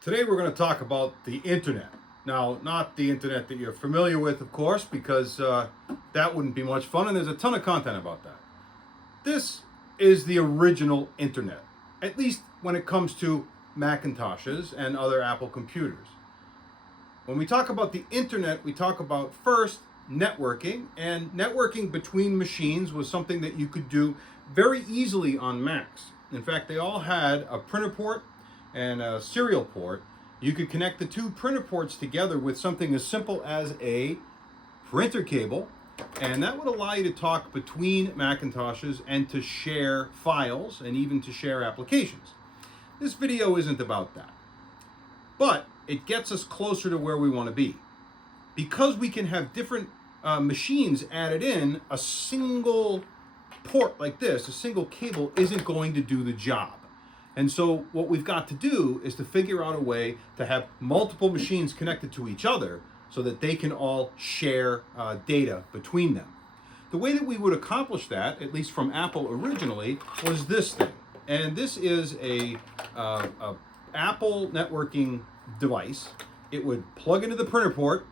Today we're going to talk about the internet. Now, not the internet that you're familiar with, of course, because that wouldn't be much fun, and there's a ton of content about that. This is the original internet, at least when it comes to Macintoshes and other Apple computers. When we talk about the internet, we talk about first networking, and networking between machines was something that you could do very easily on Macs. In fact, they all had a printer port and a serial port. You could connect the two printer ports together with something as simple as a printer cable, and that would allow you to talk between Macintoshes and to share files and even to share applications. This video isn't about that, but it gets us closer to where we want to be. Because we can have different machines added in, a single port like this, a single cable, isn't going to do the job. And so what we've got to do is to figure out a way to have multiple machines connected to each other so that they can all share data between them. The way that we would accomplish that, at least from Apple originally, was this thing. And this is a Apple networking device. It would plug into the printer port.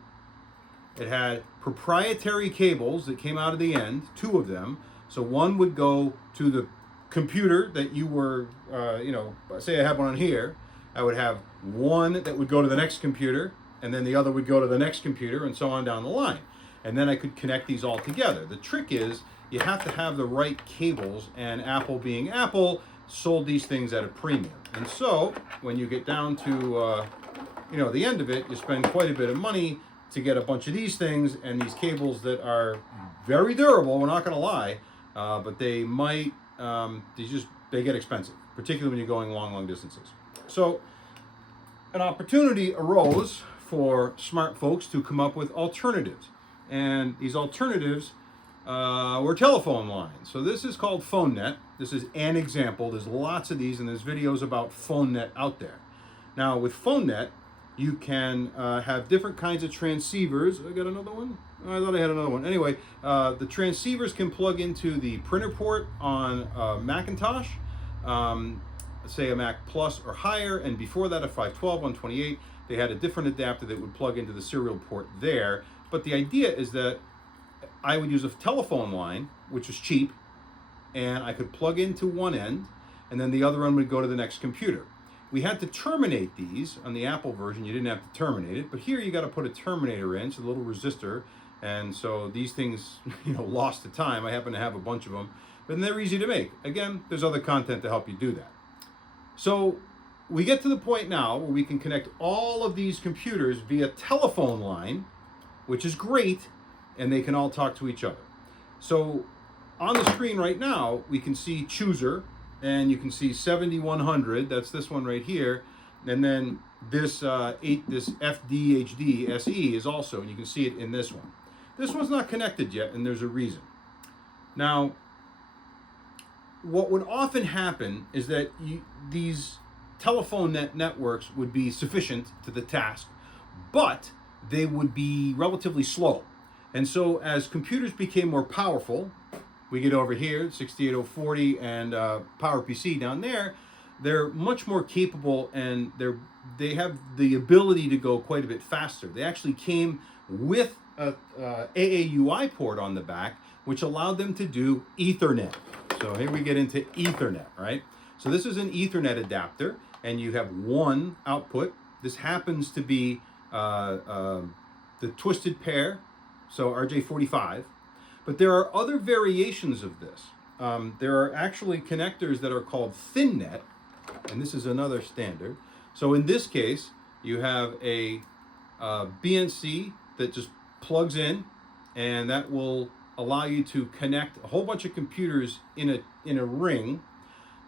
It had proprietary cables that came out of the end, two of them. So one would go to the computer that you were, say I had one on here. I would have one that would go to the next computer, and then the other would go to the next computer, and so on down the line. And then I could connect these all together. The trick is you have to have the right cables, and Apple, being Apple, sold these things at a premium. And so when you get down to the end of it, you spend quite a bit of money to get a bunch of these things and these cables that are very durable. We're not going to lie, but they might they get expensive, particularly when you're going long distances. So an opportunity arose for smart folks to come up with alternatives, and these alternatives were telephone lines. So this is called PhoneNet. This is an example. There's lots of these, and there's videos about PhoneNet out there. Now with PhoneNet, you can have different kinds of transceivers. I got another one? I thought I had another one. Anyway, the transceivers can plug into the printer port on a Macintosh, say a Mac Plus or higher, and before that a 512, 128. They had a different adapter that would plug into the serial port there. But the idea is that I would use a telephone line, which is cheap, and I could plug into one end, and then the other end would go to the next computer. We had to terminate these. On the Apple version, you didn't have to terminate it, but here you got to put a terminator in, so a little resistor, and so these things, lost to time. I happen to have a bunch of them, but they're easy to make. Again, there's other content to help you do that. So we get to the point now where we can connect all of these computers via telephone line, which is great, and they can all talk to each other. So on the screen right now, we can see Chooser, and you can see 7100, that's this one right here, and then this this FDHD SE is also, and you can see it in this one. This one's not connected yet, and there's a reason. Now, what would often happen is that these telephone networks would be sufficient to the task, but they would be relatively slow. And so as computers became more powerful, we get over here, 68040 and PowerPC down there, they're much more capable, and they have the ability to go quite a bit faster. They actually came with a AAUI port on the back, which allowed them to do Ethernet. So here we get into Ethernet, right? So this is an Ethernet adapter, and you have one output. This happens to be the twisted pair, so RJ45. But there are other variations of this. There are actually connectors that are called ThinNet, and this is another standard. So in this case, you have a BNC that just plugs in, and that will allow you to connect a whole bunch of computers in a ring.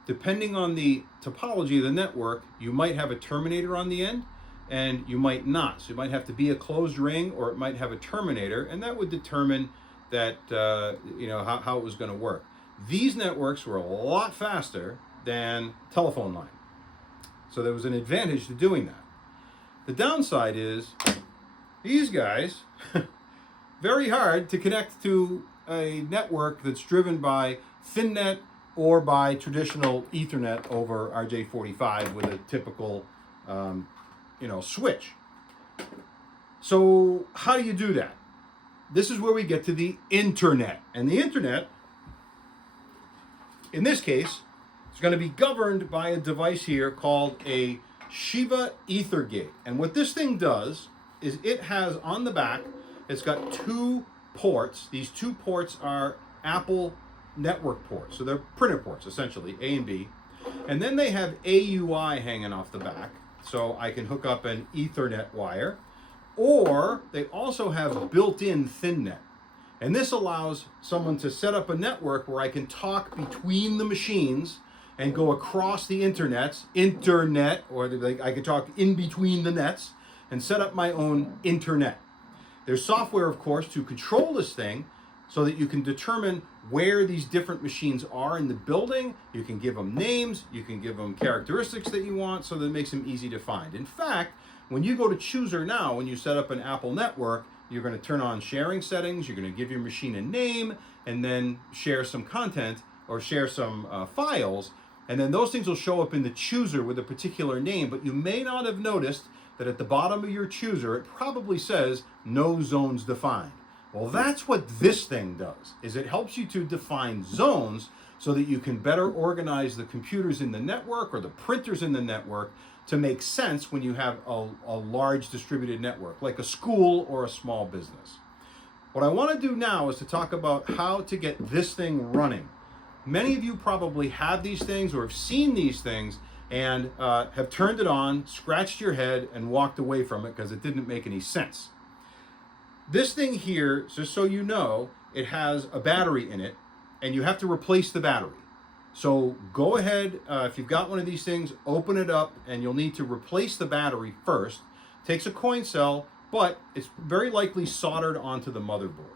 Depending on the topology of the network, you might have a terminator on the end, and you might not. So it might have to be a closed ring, or it might have a terminator, and that would determine that how it was going to work. These networks were a lot faster than telephone line, so there was an advantage to doing that. The downside is these guys very hard to connect to a network that's driven by ThinNet or by traditional Ethernet over RJ45 with a typical switch. So how do you do that? This is where we get to the internet. And the internet, in this case, is going to be governed by a device here called a Shiva EtherGate. And what this thing does is it has on the back, it's got 2 ports. These 2 ports are Apple network ports. So they're printer ports, essentially, A and B. And then they have AUI hanging off the back. So I can hook up an Ethernet wire. Or they also have built-in ThinNet. And this allows someone to set up a network where I can talk between the machines and go across the internet, or I can talk in between the nets and set up my own internet. There's software, of course, to control this thing so that you can determine where these different machines are in the building. You can give them names, you can give them characteristics that you want, so that it makes them easy to find. In fact, when you go to Chooser now, when you set up an Apple network, you're going to turn on sharing settings, you're going to give your machine a name, and then share some content or share some files, and then those things will show up in the Chooser with a particular name, but you may not have noticed that at the bottom of your Chooser, it probably says no zones defined. Well, that's what this thing does, is it helps you to define zones so that you can better organize the computers in the network or the printers in the network to make sense when you have a large distributed network, like a school or a small business. What I want to do now is to talk about how to get this thing running. Many of you probably have these things or have seen these things and have turned it on, scratched your head, and walked away from it because it didn't make any sense. This thing here, just so you know, it has a battery in it, and you have to replace the battery. So go ahead, if you've got one of these things, open it up, and you'll need to replace the battery first. Takes a coin cell, but it's very likely soldered onto the motherboard.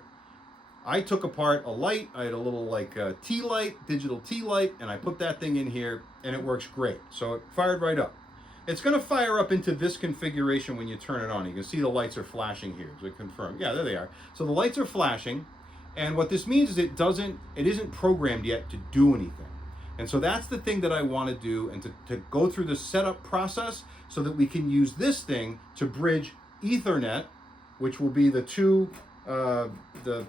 I took apart a light. I had a little tea light, digital tea light, and I put that thing in here, and it works great. So it fired right up. It's going to fire up into this configuration when you turn it on. You can see the lights are flashing here to confirm. Yeah, there they are. So the lights are flashing, and what this means is it isn't programmed yet to do anything. And so that's the thing that I want to do, and to go through the setup process so that we can use this thing to bridge Ethernet, which will be the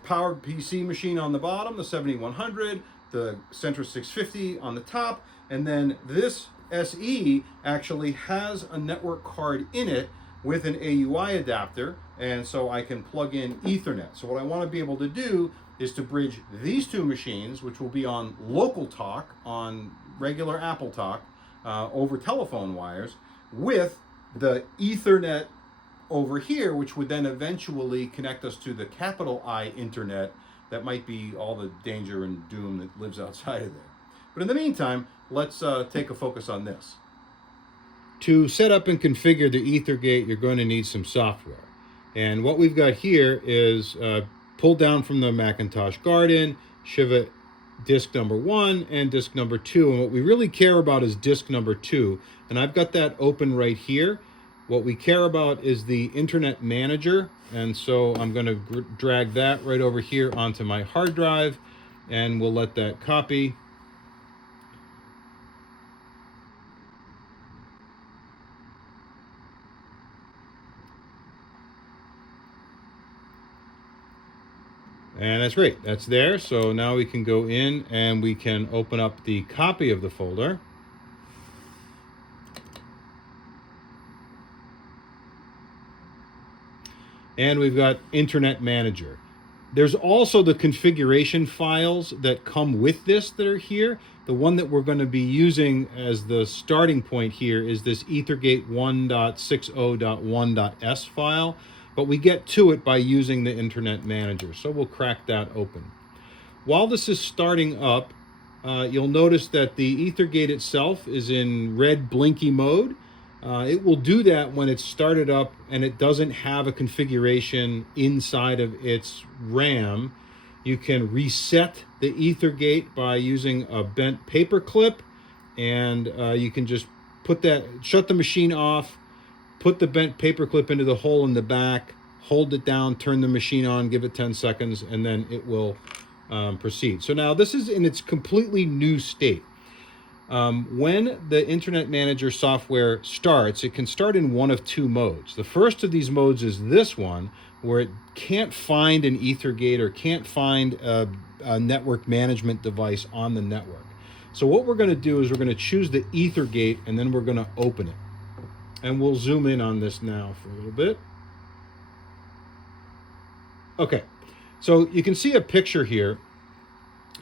powered PC machine on the bottom, the 7100, the Centra 650 on the top, and then this SE actually has a network card in it with an AUI adapter, and so I can plug in Ethernet. So what I want to be able to do is to bridge these 2 machines, which will be on LocalTalk, on regular AppleTalk, over telephone wires, with the Ethernet over here, which would then eventually connect us to the capital I internet that might be all the danger and doom that lives outside of there. But in the meantime, let's take a focus on this. To set up and configure the EtherGate, you're going to need some software. And what we've got here is pulled down from the Macintosh Garden, Shiva disk number 1 and disk number 2. And what we really care about is disk number 2. And I've got that open right here. What we care about is the Internet Manager. And so I'm going to drag that right over here onto my hard drive, and we'll let that copy. And that's great, that's there. So now we can go in and we can open up the copy of the folder. And we've got Internet Manager. There's also the configuration files that come with this that are here. The one that we're going to be using as the starting point here is this EtherGate 1.60.1.s file. But we get to it by using the Internet Manager. So we'll crack that open. While this is starting up, you'll notice that the EtherGate itself is in red blinky mode. It will do that when it's started up and it doesn't have a configuration inside of its RAM. You can reset the EtherGate by using a bent paper clip, and you can just shut the machine off, put the bent paper clip into the hole in the back, hold it down, turn the machine on, give it 10 seconds, and then it will proceed. So now this is in its completely new state. When the Internet Manager software starts, it can start in one of two modes. The first of these modes is this one, where it can't find an EtherGate or can't find a network management device on the network. So what we're going to do is we're going to choose the EtherGate, and then we're going to open it. And we'll zoom in on this now for a little bit. Okay, so you can see a picture here.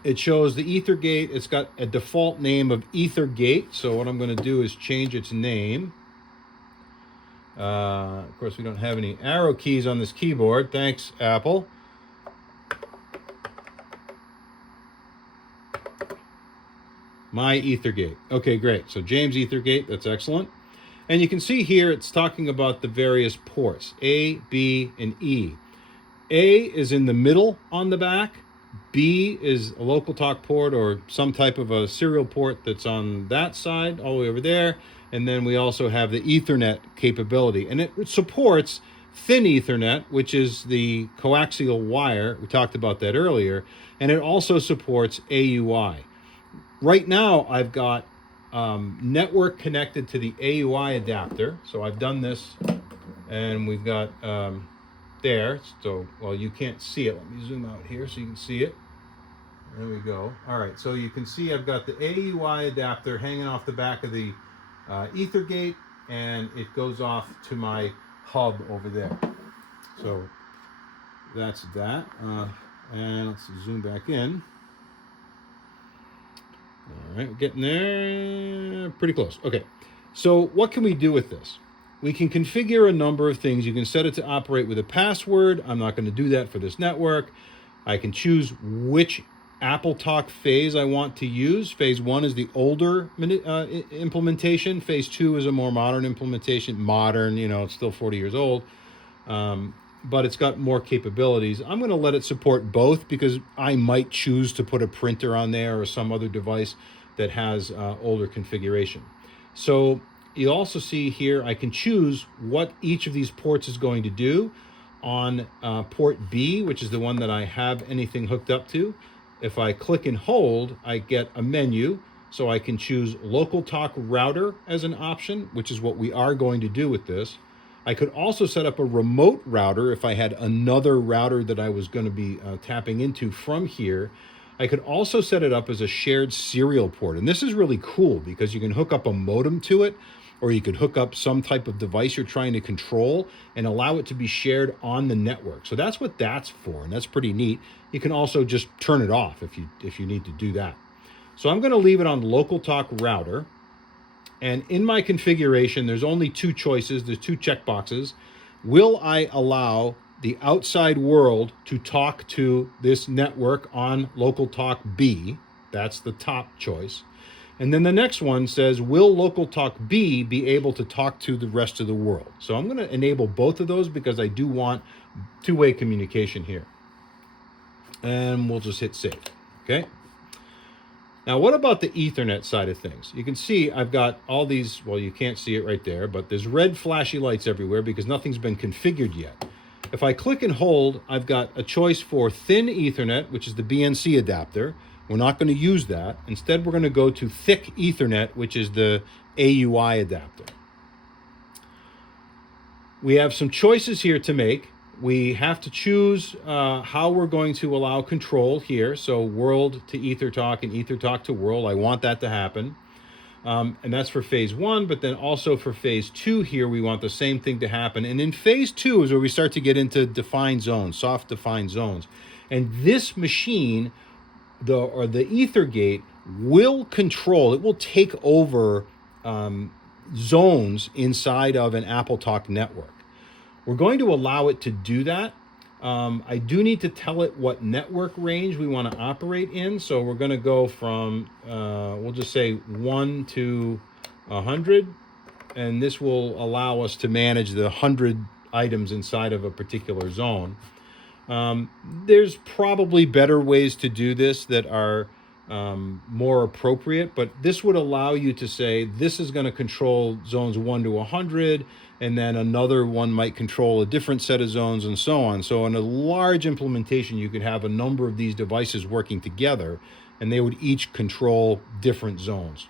It shows the EtherGate. It's got a default name of EtherGate. So what I'm going to do is change its name. Of course, we don't have any arrow keys on this keyboard. Thanks, Apple. My EtherGate. Okay, great. So James EtherGate, that's excellent. And you can see here it's talking about the various ports, A, B, and E. A is in the middle on the back. B is a LocalTalk port or some type of a serial port that's on that side, all the way over there. And then we also have the Ethernet capability. And it supports thin Ethernet, which is the coaxial wire. We talked about that earlier. And it also supports AUI. Right now, I've got network connected to the AUI adapter. So I've done this, and we've got there. So, well, you can't see it. Let me zoom out here so you can see it. There we go. All right, so you can see I've got the AUI adapter hanging off the back of the EtherGate, and it goes off to my hub over there. So that's that. And let's zoom back in. All right, we're getting there. Pretty close. Okay, so what can we do with this? We can configure a number of things. You can set it to operate with a password. I'm not going to do that for this network. I can choose which AppleTalk phase I want to use. Phase 1 is the older implementation. Phase 2 is a more modern implementation. Modern, you know, it's still 40 years old. But it's got more capabilities. I'm going to let it support both because I might choose to put a printer on there or some other device that has older configuration. So you also see here I can choose what each of these ports is going to do. On port B, which is the one that I have anything hooked up to, if I click and hold, I get a menu. So I can choose LocalTalk router as an option, which is what we are going to do with this. I could also set up a remote router if I had another router that I was going to be tapping into from here. I could also set it up as a shared serial port. And this is really cool because you can hook up a modem to it, or you could hook up some type of device you're trying to control and allow it to be shared on the network. So that's what that's for, and that's pretty neat. You can also just turn it off if you need to do that. So I'm going to leave it on LocalTalk router. And in my configuration, there's only two choices. There's two checkboxes. Will I allow the outside world to talk to this network on LocalTalk B? That's the top choice. And then the next one says, will LocalTalk B be able to talk to the rest of the world? So I'm going to enable both of those because I do want two-way communication here. And we'll just hit save, okay? Now, what about the Ethernet side of things? You can see I've got all these, well, you can't see it right there, but there's red flashy lights everywhere because nothing's been configured yet. If I click and hold, I've got a choice for thin Ethernet, which is the BNC adapter. We're not going to use that. Instead, we're going to go to thick Ethernet, which is the AUI adapter. We have some choices here to make. We have to choose how we're going to allow control here. So world to EtherTalk and EtherTalk to world. I want that to happen. And that's for phase 1, but then also for phase 2 here, we want the same thing to happen. And in phase 2 is where we start to get into defined zones, soft defined zones. And this machine, the EtherGate, will control, it will take over zones inside of an AppleTalk network. We're going to allow it to do that. I do need to tell it what network range we want to operate in. So we're going to go from, we'll just say 1 to 100. And this will allow us to manage the 100 items inside of a particular zone. There's probably better ways to do this that are more appropriate, but this would allow you to say this is going to control zones 1 to 100, and then another one might control a different set of zones and so on. So in a large implementation, you could have a number of these devices working together, and they would each control different zones.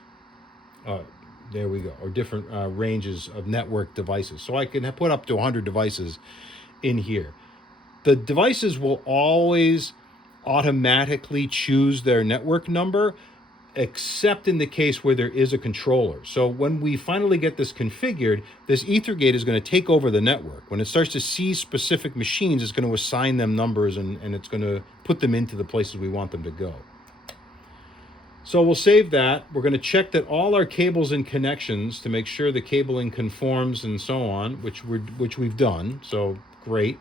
there we go, or different ranges of network devices. So I can put up to 100 devices in here. The devices will always automatically choose their network number, except in the case where there is a controller. So when we finally get this configured, this EtherGate is going to take over the network. When it starts to see specific machines, it's going to assign them numbers, and it's going to put them into the places we want them to go. So we'll save that. We're going to check that all our cables and connections to make sure the cabling conforms and so on, which we've done. So great.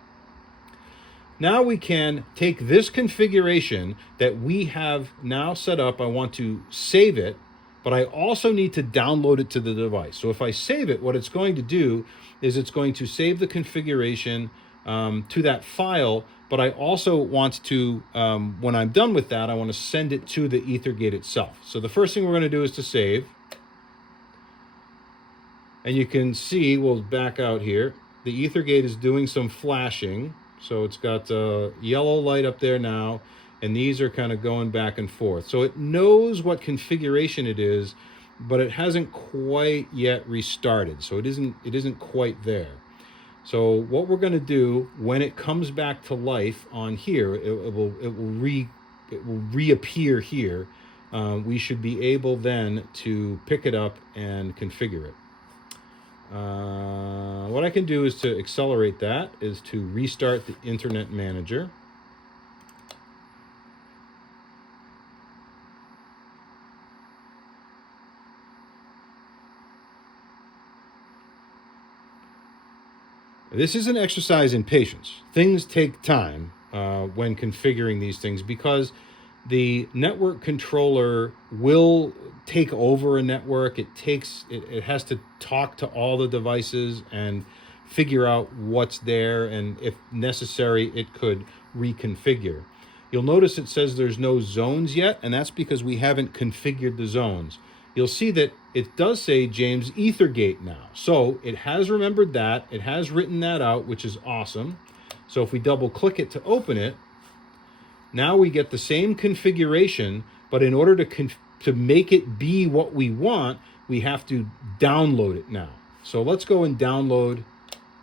Now we can take this configuration that we have now set up. I want to save it, but I also need to download it to the device. So if I save it, what it's going to do is it's going to save the configuration to that file, but I also want to, when I'm done with that, I want to send it to the EtherGate itself. So the first thing we're going to do is to save. And you can see, we'll back out here, the EtherGate is doing some flashing. So it's got a yellow light up there now, and these are kind of going back and forth. So it knows what configuration it is, but it hasn't quite yet restarted. So it isn't quite there. So what we're going to do when it comes back to life on here, it will reappear here. We should be able then to pick it up and configure it. What I can do is to accelerate that, is to restart the Internet Manager. This is an exercise in patience. Things take time when configuring these things, because the network controller will take over a network. It has to talk to all the devices and figure out what's there, and if necessary, it could reconfigure. You'll notice it says there's no zones yet, and that's because we haven't configured the zones. You'll see that it does say James EtherGate now. So it has remembered that. It has written that out, which is awesome. So if we double click it to open it, now we get the same configuration, but in order to make it be what we want, we have to download it now. So let's go and download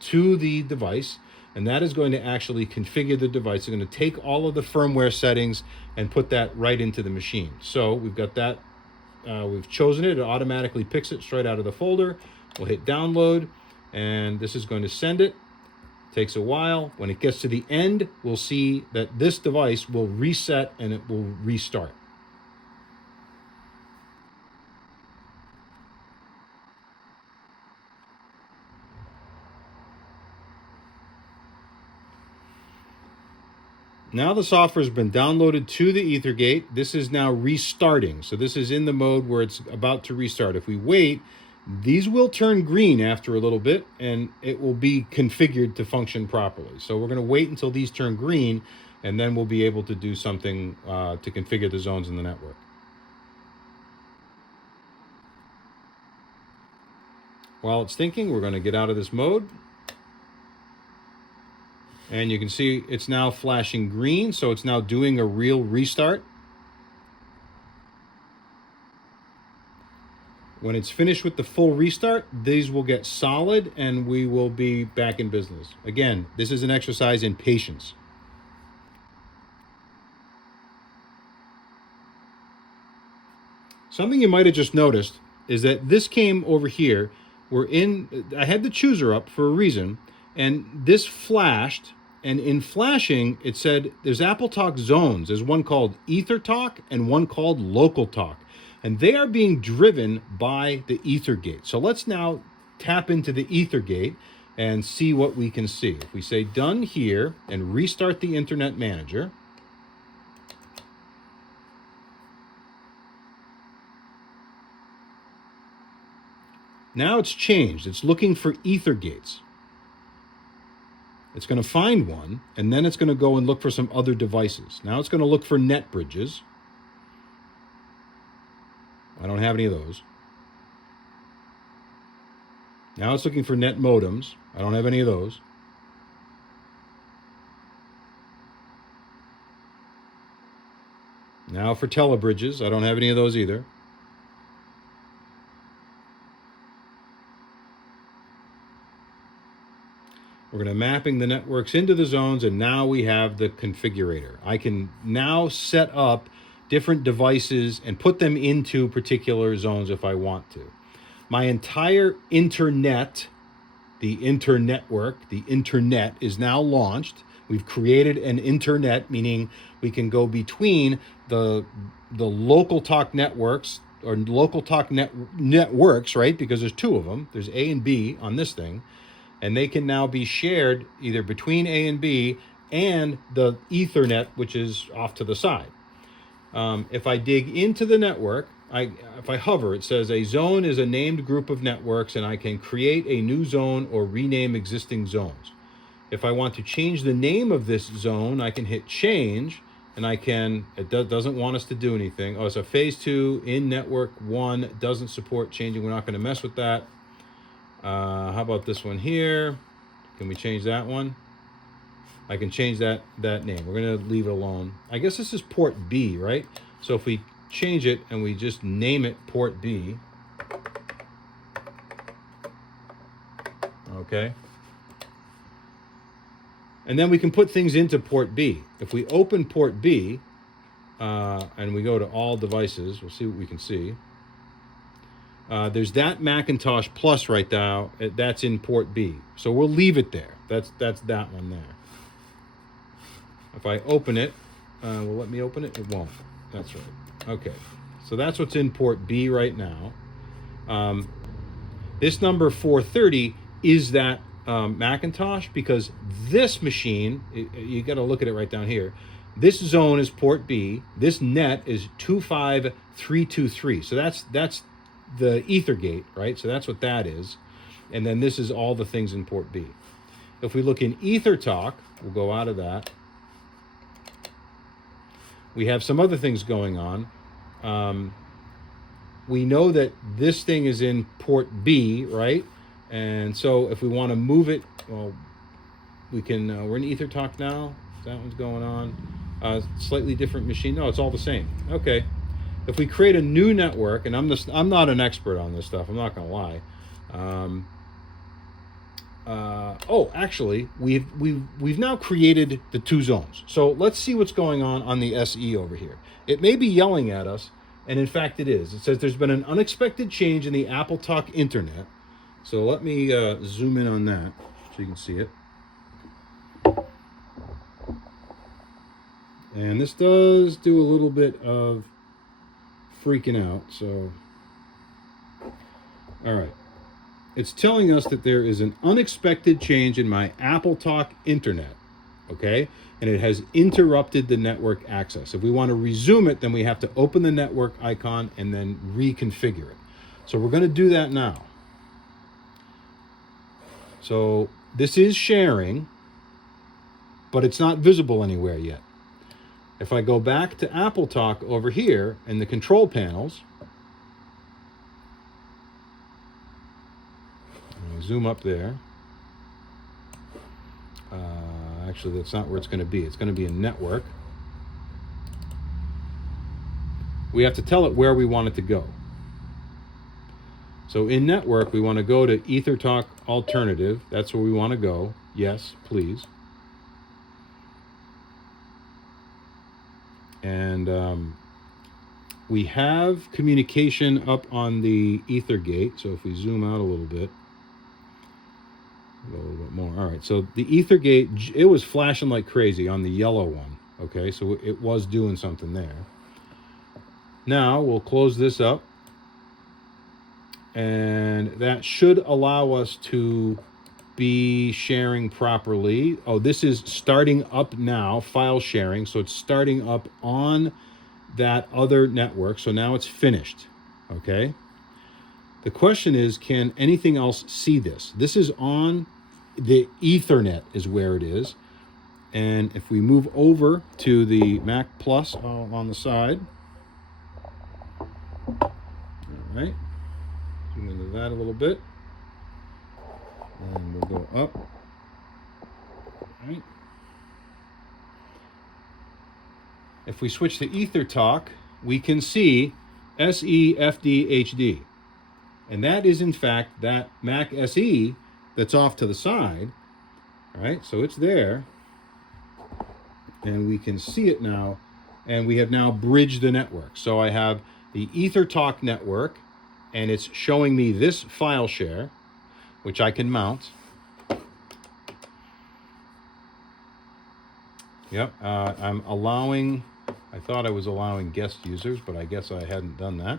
to the device, and that is going to actually configure the device. It's going to take all of the firmware settings and put that right into the machine. So we've got that. We've chosen it. It automatically picks it straight out of the folder. We'll hit download, and this is going to send it. Takes a while. When it gets to the end, we'll see that this device will reset and it will restart. Now the software has been downloaded to the EtherGate. This is now restarting. So this is in the mode where it's about to restart. If we wait, these will turn green after a little bit, and it will be configured to function properly. So we're going to wait until these turn green, and then we'll be able to do something to configure the zones in the network. While it's thinking, we're going to get out of this mode. And you can see it's now flashing green, so it's now doing a real restart. When it's finished with the full restart, these will get solid and we will be back in business. Again, this is an exercise in patience. Something you might have just noticed is that this came over here. I had the chooser up for a reason, and this flashed. And in flashing, it said there's AppleTalk zones. There's one called EtherTalk and one called LocalTalk. And they are being driven by the EtherGate. So let's now tap into the EtherGate and see what we can see. If we say done here and restart the Internet Manager, now it's changed. It's looking for EtherGates. It's going to find one, and then it's going to go and look for some other devices. Now it's going to look for net bridges. I don't have any of those. Now it's looking for net modems. I don't have any of those. Now for telebridges. I don't have any of those either. We're going to mapping the networks into the zones, and now we have the configurator. I can now set up different devices and put them into particular zones if I want to. My entire internet, the internetwork, the internet is now launched. We've created an internet, meaning we can go between the LocalTalk networks, or LocalTalk networks, right? Because there's two of them. There's A and B on this thing. And they can now be shared either between A and B and the Ethernet, which is off to the side. If I dig into the network, if I hover, it says a zone is a named group of networks, and I can create a new zone or rename existing zones. If I want to change the name of this zone, I can hit change, and it doesn't want us to do anything. Oh, it's a phase 2 in network 1, doesn't support changing. We're not going to mess with that. How about this one here? Can we change that one? I can change that name. We're going to leave it alone. I guess this is port B, right? So if we change it and we just name it port B. Okay. And then we can put things into port B. If we open port B and we go to all devices, we'll see what we can see. There's that Macintosh Plus right now. That's in port B. So we'll leave it there. That's that one there. If I open it, will let me open it? It won't. That's right. Okay. So that's what's in port B right now. This number 430 is that Macintosh, because this machine, you got to look at it right down here. This zone is port B. This net is 25323. So that's the EtherGate, right? So that's what that is. And then this is all the things in port B. If we look in EtherTalk, we'll go out of that. We have some other things going on. We know that this thing is in port B, right? And so if we want to move it, well, we can, we're in EtherTalk now. That one's going on. Slightly different machine. No, it's all the same. Okay. If we create a new network, and I'm not an expert on this stuff, I'm not going to lie. Actually, we've now created the two zones. So let's see what's going on the SE over here. It may be yelling at us, and in fact it is. It says there's been an unexpected change in the AppleTalk internet. So let me zoom in on that so you can see it. And this does do a little bit of freaking out, so all right, it's telling us that there is an unexpected change in my AppleTalk internet, okay, and it has interrupted the network access. If we want to resume it, then we have to open the network icon and then reconfigure it. So we're going to do that now. So this is sharing, but it's not visible anywhere yet. If I go back to AppleTalk over here in the control panels, and I zoom up there. Actually, that's not where it's going to be. It's going to be a network. We have to tell it where we want it to go. So in network, we want to go to EtherTalk alternative. That's where we want to go. Yes, please. And we have communication up on the EtherGate. So if we zoom out a little bit, go a little bit more. All right, so the EtherGate, it was flashing like crazy on the yellow one. Okay, so it was doing something there. Now we'll close this up. And that should allow us to be sharing properly. Oh, this is starting up now, file sharing. So it's starting up on that other network. So now it's finished, okay? The question is, can anything else see this? This is on the Ethernet is where it is. And if we move over to the Mac Plus on the side, all right, zoom into that a little bit. And we'll go up. All right. If we switch to EtherTalk, we can see SE-FD-HD. And that is, in fact, that Mac SE that's off to the side. All right, so it's there, and we can see it now, and we have now bridged the network. So I have the EtherTalk network, and it's showing me this file share, which I can mount. Yep, I'm allowing, I thought I was allowing guest users, but I guess I hadn't done that.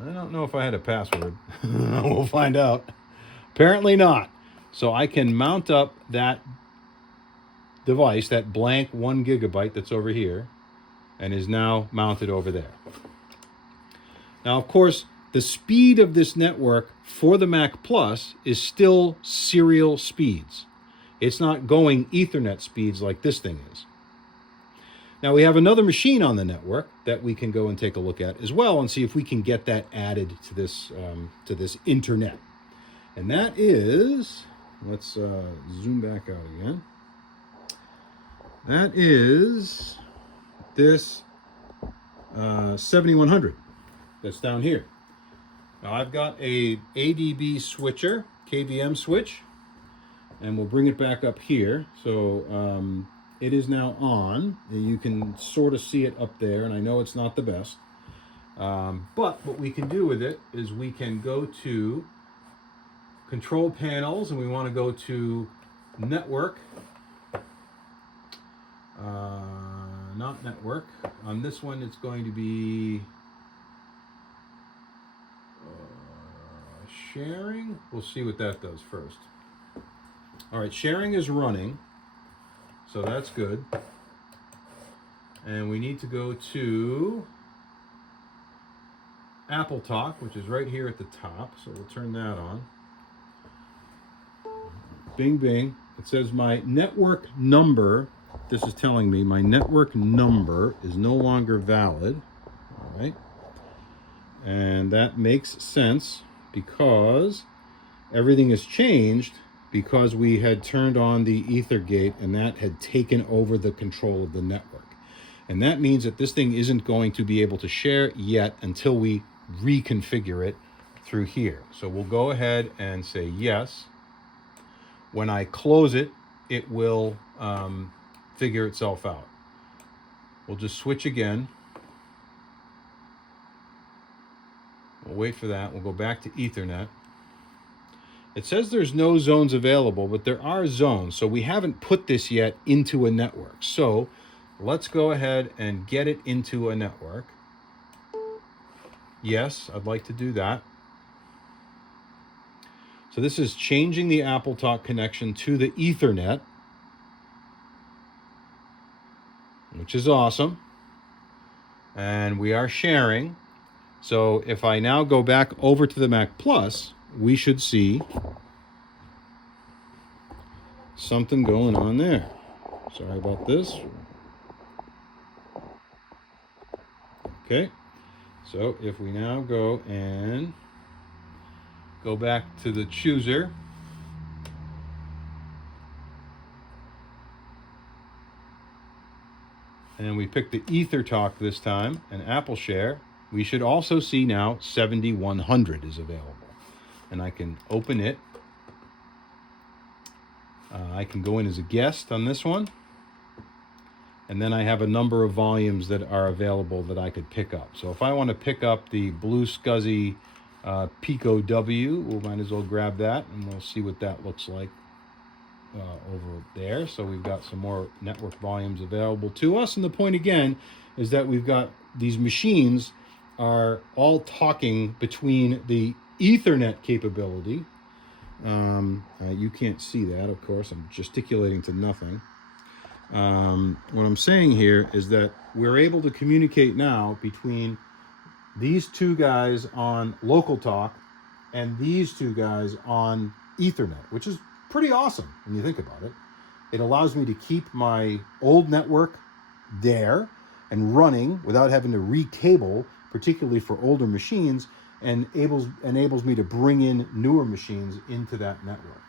I don't know if I had a password. We'll find out. Apparently not. So I can mount up that device, that blank 1 gigabyte that's over here, and is now mounted over there. Now, of course, the speed of this network for the Mac Plus is still serial speeds. It's not going Ethernet speeds like this thing is. Now, we have another machine on the network that we can go and take a look at as well and see if we can get that added to this internet. And that is, let's zoom back out again. That is this 7100 that's down here. Now, I've got a ADB switcher, KVM switch, and we'll bring it back up here. So it is now on. You can sort of see it up there, and I know it's not the best. But what we can do with it is we can go to control panels, and we want to go to network. Not network. On this one, it's going to be sharing. We'll see what that does first. All right, sharing is running, so that's good. And we need to go to AppleTalk, which is right here at the top. So we'll turn that on. Bing, bing. It says my network number. This is telling me my network number is no longer valid. All right. And that makes sense because everything has changed because we had turned on the EtherGate and that had taken over the control of the network. And that means that this thing isn't going to be able to share yet until we reconfigure it through here. So we'll go ahead and say yes. When I close it, it will figure itself out. We'll just switch again. We'll wait for that. We'll go back to Ethernet. It says there's no zones available, but there are zones. So we haven't put this yet into a network. So let's go ahead and get it into a network. Yes, I'd like to do that. So this is changing the AppleTalk connection to the Ethernet, which is awesome. And we are sharing. So if I now go back over to the Mac Plus, we should see something going on there. Sorry about this. Okay. So if we now go and go back to the chooser, and we pick the EtherTalk this time, and Apple Share, we should also see now 7100 is available. And I can open it. I can go in as a guest on this one. And then I have a number of volumes that are available that I could pick up. So if I want to pick up the Blue Scuzzy Pico W, we might as well grab that, and we'll see what that looks like over there. So we've got some more network volumes available to us. And the point again is that we've got these machines are all talking between the Ethernet capability. You can't see that, of course. I'm gesticulating to nothing. What I'm saying here is that we're able to communicate now between these two guys on LocalTalk and these two guys on Ethernet, which is pretty awesome when you think about it. It allows me to keep my old network there and running without having to recable, particularly for older machines, and enables me to bring in newer machines into that network.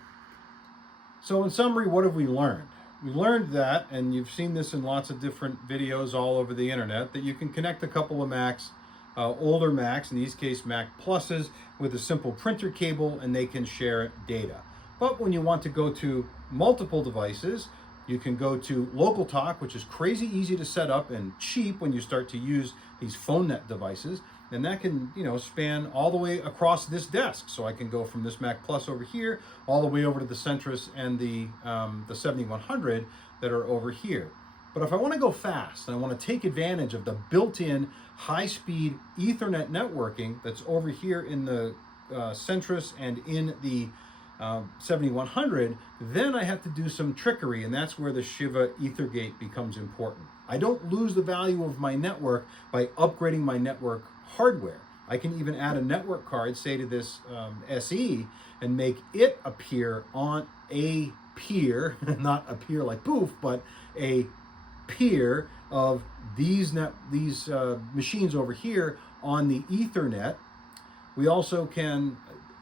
So in summary, what have we learned? We learned that, and you've seen this in lots of different videos all over the internet, that you can connect a couple of Macs older Macs, in these case Mac Pluses, with a simple printer cable, and they can share data. But when you want to go to multiple devices, you can go to LocalTalk, which is crazy easy to set up and cheap when you start to use these phone net devices. And that can, span all the way across this desk. So I can go from this Mac Plus over here, all the way over to the Centris and the 7100 that are over here. But if I want to go fast and I want to take advantage of the built-in high-speed Ethernet networking that's over here in the Centris and in the 7100, then I have to do some trickery, and that's where the Shiva EtherGate becomes important. I don't lose the value of my network by upgrading my network hardware. I can even add a network card, say to this SE, and make it appear on a peer, not a peer like poof, but a peer of these machines over here on the Ethernet. We also can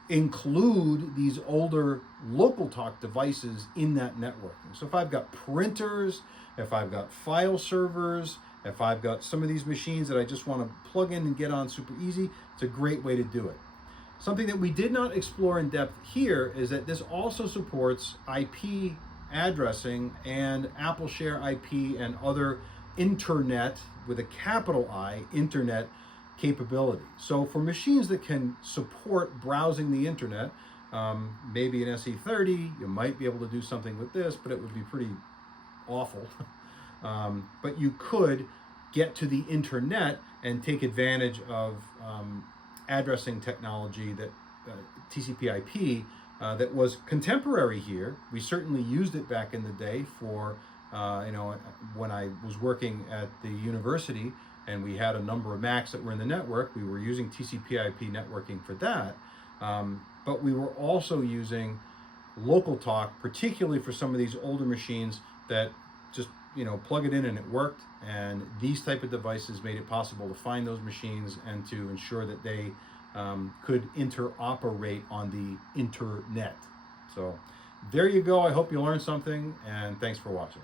include these older LocalTalk devices in that networking. So if I've got printers, if I've got file servers, if I've got some of these machines that I just want to plug in and get on super easy, it's a great way to do it. Something that we did not explore in depth here is that this also supports IP addressing and Apple Share IP and other internet, with a capital I, internet capability. So for machines that can support browsing the internet, maybe an SE30, you might be able to do something with this, but it would be pretty awful. But you could get to the internet and take advantage of addressing technology that TCP/IP that was contemporary here. We certainly used it back in the day for when I was working at the university and we had a number of Macs that were in the network. We were using TCP/IP networking for that, but we were also using LocalTalk, particularly for some of these older machines that just plug it in and it worked. And these type of devices made it possible to find those machines and to ensure that they could interoperate on the internet. So there you go. I hope you learned something, and thanks for watching.